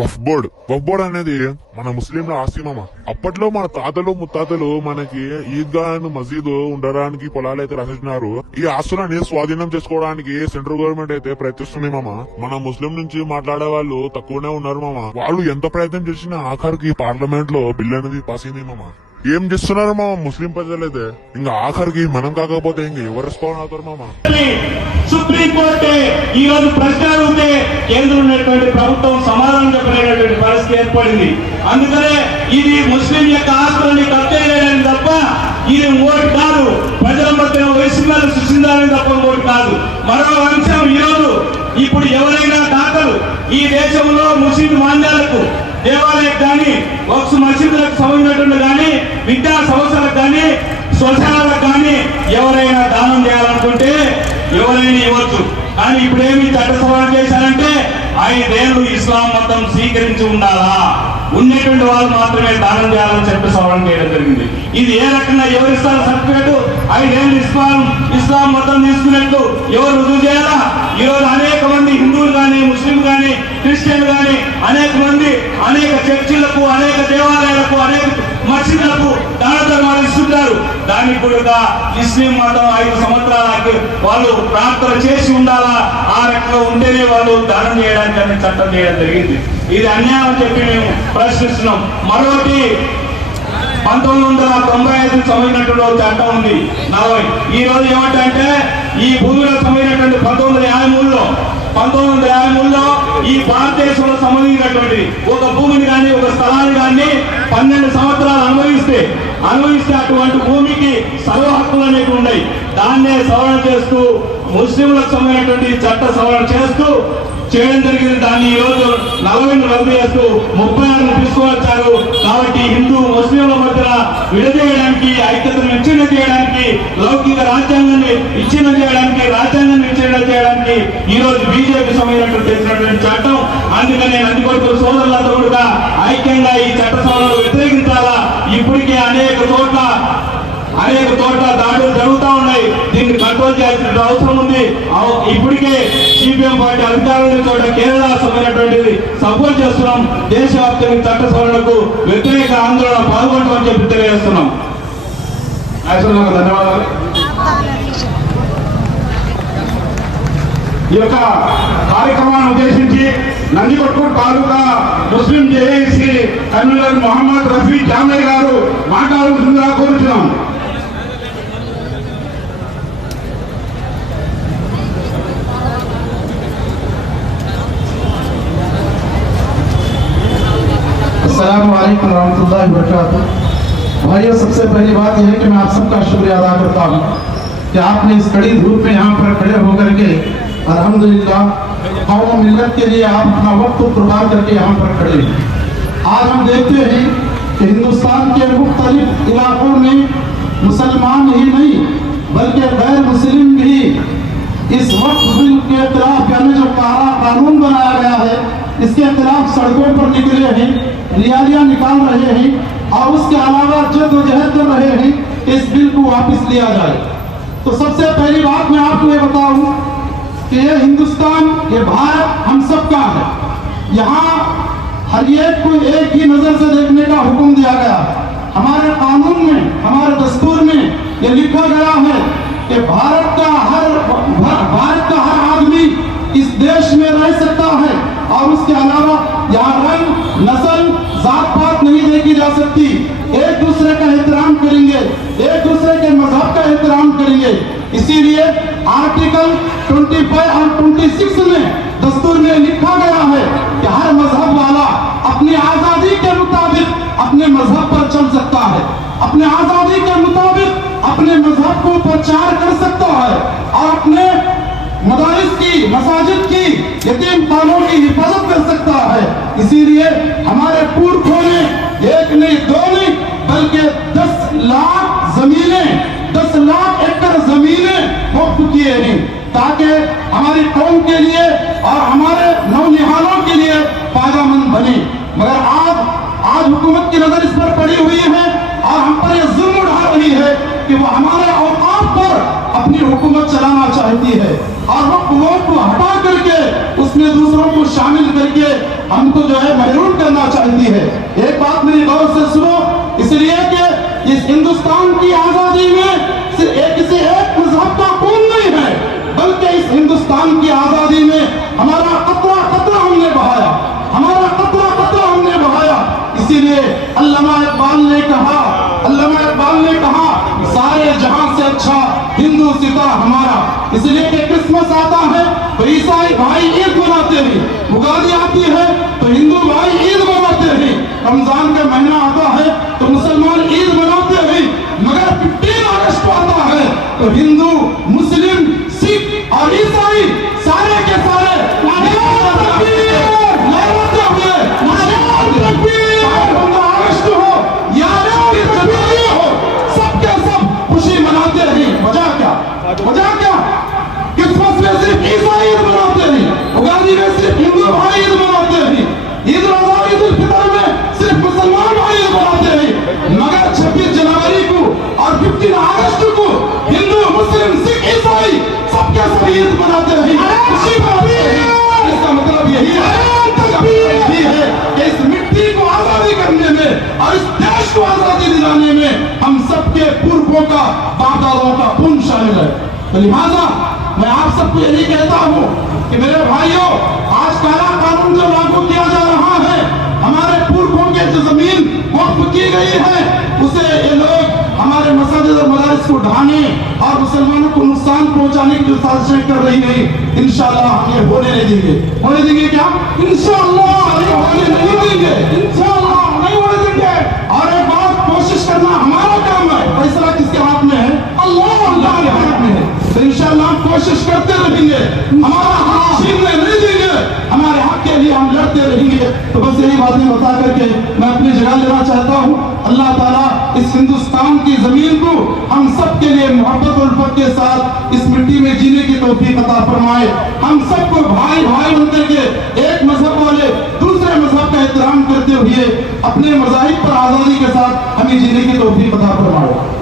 Waqf board అనేది మన ముస్లింల ఆస్తి మామ. అప్పట్లో మన తాతలు ముత్తాతలు మనకి ఈద్గా మసీదు ఉండడానికి పొలాలు అయితే రచించినారు. ఈ ఆస్తులని స్వాధీనం చేసుకోవడానికి సెంట్రల్ గవర్నమెంట్ అయితే ప్రయత్నిస్తుంది మామ. మన ముస్లిం నుంచి మాట్లాడే వాళ్ళు తక్కువనే ఉన్నారు మామ. వాళ్ళు ఎంత ప్రయత్నం చేసినా ఆఖరికి పార్లమెంట్ లో బిల్ అనేది పాస్ అయింది మామ. ఏం చేస్తున్నారు మామ ముస్లిం ప్రజలైతే? ఇంకా ఆఖరికి మనం కాకపోతే ఇంకా ఎవరు రెస్పాండ్ అవుతారు మామ? సుప్రీంకోర్టు ఈ రోజు ప్రశ్న అడిగితే కేంద్రం ఉన్నటువంటి ప్రభుత్వం సమాధానం చెప్పలేనటువంటి పరిస్థితి ఏర్పడింది. అందుకనే ఇది ముస్లిం యొక్క ఆస్తులని కబ్జా చేయడానికి తప్ప ఇది ఓటు కాదు. ప్రజల మధ్య వైసీపీలు సృష్టించాలని తప్ప ఓటు కాదు. మరో అంశం ఈరోజు ఇప్పుడు ఎవరైనా దాతలు ఈ దేశంలో ముస్లిం మాన్యాలకు దేవాలయం కానీ వక్స్ మసీదులకు సంబంధించినటువంటి కానీ విద్యా సంస్థలకు కానీ శ్మశానాలకు కానీ ఎవరైనా దానం చేయాలనుకుంటే ఎవరైనా ఇవ్వచ్చు. కానీ ఇప్పుడేమి చట్ట సవరణ చేశారంటే 5 ఏళ్లు ఇస్లాం మతం స్వీకరించి ఉండాలా, ఉన్నటువంటి వాళ్ళు మాత్రమే దానం చేయాలని చట్ట సవరణ చేయడం జరిగింది. ఇది ఏ రకంగా ఎవరిస్తారు సర్టిఫికేట్? 5 ఏళ్లు ఇస్లాం మతం తీసుకున్నట్టు ఎవరు రుజువు చేయాలా? ఈరోజు అనేక మంది హిందువులు కానీ ముస్లింలు కానీ క్రిస్టియన్లు కానీ అనేక మంది అనేక చర్చిలకు అనేక దేవాలయాలకు అనేక మసీదులకు దాన ధర్మాలు ఇస్తుంటారు. దానికి కూడా ముస్లిం మతం 5 సంవత్సరాలకి వాళ్ళు ప్రార్థన చేసి ఉండాలా, ఆ రకంగా ఉంటేనే వాళ్ళు దానం చేయడానికి అనే చట్టం చేయడం జరిగింది. ఇది అన్యాయం అని చెప్పి మేము ప్రశ్నిస్తున్నాం. మరొకటి 1995 సంబంధించినటువంటి చట్టం ఉంది 40. ఈ రోజు ఏమంటే ఈ భూములకు సంబంధించినటువంటి 1953లో ఈ భారతదేశంలో సంబంధించినటువంటి ఒక భూమిని కానీ ఒక స్థలాన్ని కానీ 12 సంవత్సరాలు అనుభవిస్తే అటువంటి భూమికి సర్వ హక్కులు అనేవి ఉన్నాయి. దాన్నే సవరణ చేస్తూ ముస్లింలకు సంబంధించినటువంటి చట్ట సవరణ చేస్తూ చేయడం జరిగింది. దాన్ని ఈ రోజు 40ని రద్దు చేస్తూ 36ని తీసుకువచ్చారు. కాబట్టి హిందూ ముస్లింల మధ్య విడదీయడానికి, ఐక్యతను విచ్ఛిన్నం చేయడానికి, లౌకిక రాజ్యాంగాన్ని విచ్ఛిన్నం చేయడానికి, రాజ్యాంగాన్ని విచ్ఛిన్నం చేయడానికి ఈ రోజు బీజేపీ సంబంధించినటువంటి చట్టం. అందుకని నందికొట్టు సోదరులతో కూడా ఐక్యంగా ఈ చట్ట సవరణను వ్యతిరేకించాలా. ఇప్పటికే అనేక చోట్ల దాడులు జరుగుతూ ఉన్నాయి. దీన్ని కంట్రోల్ చేయాల్సిన అవసరం ఉంది. ఇప్పటికే సిపిఎం పార్టీ అధికారుల చోట కేరళ సంబంధించినటువంటిది సపోర్ట్ చేస్తున్నాం. దేశవ్యాప్తంగా చట్ట సవరణకు వ్యతిరేక ఆందోళన పాల్గొంటామని చెప్పి తెలియజేస్తున్నాం. ధన్యవాదాలు. ఈ యొక్క కార్యక్రమాన్ని ఉద్దేశించి నందికొట్కూరు తాలూకా ముస్లిం జేఏసీ కన్వీనర్ మొహమ్మద్ రఫీ జామయ్య గారు మాట్లాడుతుందిగా కోరుతున్నాం. अस्सलाम वालेकुम रहमतुल्लाहि व बरकातुहू। भाइयों, सबसे पहली बात यह है कि मैं आप सबका शुक्रिया अदा करता हूँ कि आपने इस कड़ी धूप में यहाँ पर खड़े होकर के अल्हम्दुलिल्लाह कौम मिल्लत के लिए आप अपना वक्त कुर्बान करके यहाँ पर खड़े हैं। आज हम देखते हैं कि हिंदुस्तान के मुख्तलिफ इलाकों में मुसलमान ही नहीं बल्कि गैर मुस्लिम भी इस वक्त बिल के खिलाफ यानी जो कानून बनाया गया है इसके खिलाफ सड़कों पर निकले हैं, रैलियां निकाल रहे हैं और उसके अलावा जद्दोजहद कर रहे हैं कि इस बिल को वापस लिया जाए। तो सबसे पहली बात मैं आपको ये बताऊं कि ये हिंदुस्तान, ये भारत हम सबका है। यहाँ हर एक को एक ही नजर से देखने का हुक्म दिया गया। हमारे कानून में, हमारे दस्तूर में ये लिखा गया है कि भारत का हर आदमी इस देश में रह सकता है और उसके अलावा यहाँ रंग, नस्ल, जात पात नहीं देखी जा सकती। एक दूसरे का एहतराम करेंगे, एक दूसरे के मजहब का एहतराम करेंगे। इसीलिए आर्टिकल 25 और 26 में दस्तूर में लिखा गया है कि हर मजहब वाला अपनी आजादी के मुताबिक अपने मजहब पर चल सकता है, अपने आजादी के मुताबिक अपने मजहब को प्रचार कर सकता है और अपने मदारिस की, मसाजिद की, यतीम खानों की हिफाजत कर सकता है। इसीलिए हमारे पुरखों ने एक नहीं दो नहीं बल्कि 10 लाख जमीनें, 10 लाख एकड़ जमीनें वक्फ किए हैं ताकि हमारी कौम के लिए और हमारे नौनिहालों के लिए फायदेमंद बने। मगर आज हुकूमत की नजर इस पर पड़ी हुई है और हम पर यह जुल्म उठा रही है कि वो हमारे औकाफ पर अपनी हुकूमत हुकूमत चलाना चाहती है और वो को हटा करके उसमें दूसरों को शामिल करके हमको जो है महरूम करना चाहती है। एक बात मेरी गौर से सुनो, इसलिए कि इस हिंदुस्तान की आजादी में किसी एक मजहब का खून नहीं है, बल्कि इस हिंदुस्तान की आजादी में हमारा कतरा कतरा हमने बहाया, हमारा कतरा कतरा हमने बहाया। इसीलिए अल्लामा इकबाल ने कहा सारे जहां से अच्छा हिंदू सिता हमारा। इसलिए कि क्रिसमस आता है तो ईसाई भाई ईद मनाते हैं, उगादी आती है तो हिंदू भाई ईद मनाते हैं, रमजान का महीना आता है तो मुसलमान ईद मनाते हैं, मगर 15 अगस्त को आता है तो हिंदू, मुस्लिम, सिख और ईसाई सारे के सारे वजह क्या? क्रिसमस में सिर्फ ईसाई ईद मनाते हैं, उगादी में सिर्फ हिंदू भाई ईद मनाते हैं, ईद उल अज़हा ईद उल फितर में सिर्फ मुसलमान भाई ईद मनाते हैं, मगर 26 जनवरी को और 15 अगस्त को हिंदू, मुस्लिम, सिख, ईसाई सबके सब ईद मनाते हैं, खुशी मनाते हैं। इसका मतलब यही है कि इस मिट्टी को आजादी करने में और इस देश को आजादी दिलाने में हम सबके पूर्वों का, बाप-दादाओं का खून शामिल है। तो लिहाजा मैं आप सबको यही कहता हूँ कि मेरे भाइयों, आज काला कानून जो लागू किया जा रहा है, हमारे पूर्वों के जो जमीन वक्फ की गई है, उसे ये लोग हमारे मसाजिद और मदारिस को ढाने और मुसलमानों को नुकसान पहुंचाने की जो साजिशें कर रही है, इंशाअल्लाह ये होने नहीं देंगे। होने देंगे क्या? इंशाअल्लाह होने नहीं देंगे, इंशाअल्लाह नहीं होने देंगे। और एक बात कोशिश करना हमारा काम है, फैसला किसके हाथ में है? अल्लाह के हाथ में है। तो इंशाअल्लाह कोशिश करते रहेंगे, हमारा हक छीनने नहीं देंगे, हमारे हक के लिए हम लड़ते रहेंगे। तो बस यही बातें बता करके मैं अपनी जगह लेना चाहता हूँ। अल्लाह ताला इस हिंदुस्तान की जमीन को हम सब के लिए मोहब्बत और उल्फत के साथ इस मिट्टी में जीने की तौफीक अता फरमाए। हम सबको भाई भाई बनकर के एक मजहब वाले दूसरे मजहब का एहतराम करते हुए अपने मज़ाहिब पर आज़ादी के साथ हमें जीने की तौफीक अता फरमाए।